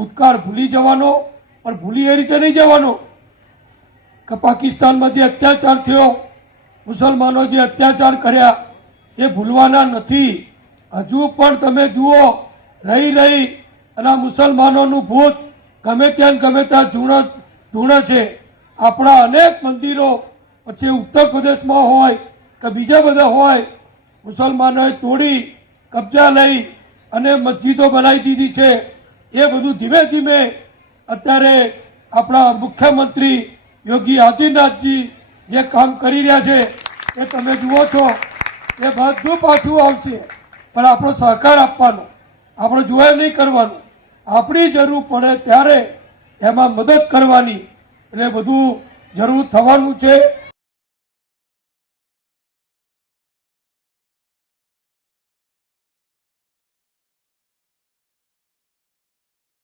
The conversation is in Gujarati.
ભૂતકાળ ભૂલી જવાનો, પણ ભૂલી એ રીતે નહીં જવાનો કે પાકિસ્તાનમાં જે અત્યાચાર થયો, મુસલમાનો જે અત્યાચાર કર્યા એ ભૂલવાના નથી. હજુ પણ તમે જુઓ, રહી અને મુસલમાનોનું ભૂત ગમે ત્યાં ધૂણે છે. આપણા અનેક મંદિરો પછી ઉત્તર પ્રદેશમાં હોય કે બીજા બધા હોય, મુસલમાનોએ તોડી કબજા લઈ અને મસ્જિદો બનાવી દીધી છે. એ બધું ધીમે ધીમે અત્યારે આપણા મુખ્યમંત્રી યોગી આદિત્યનાથજી જે કામ કરી રહ્યા છે એ તમે જુઓ છો. એ બધું પાછું આવશે, પણ આપણો સહકાર આપવાનો, આપણે જોયા નહીં કરવાનું. આપણી જરૂર પડે ત્યારે એમાં મદદ કરવાની, એટલે બધું જરૂર થવાનું છે.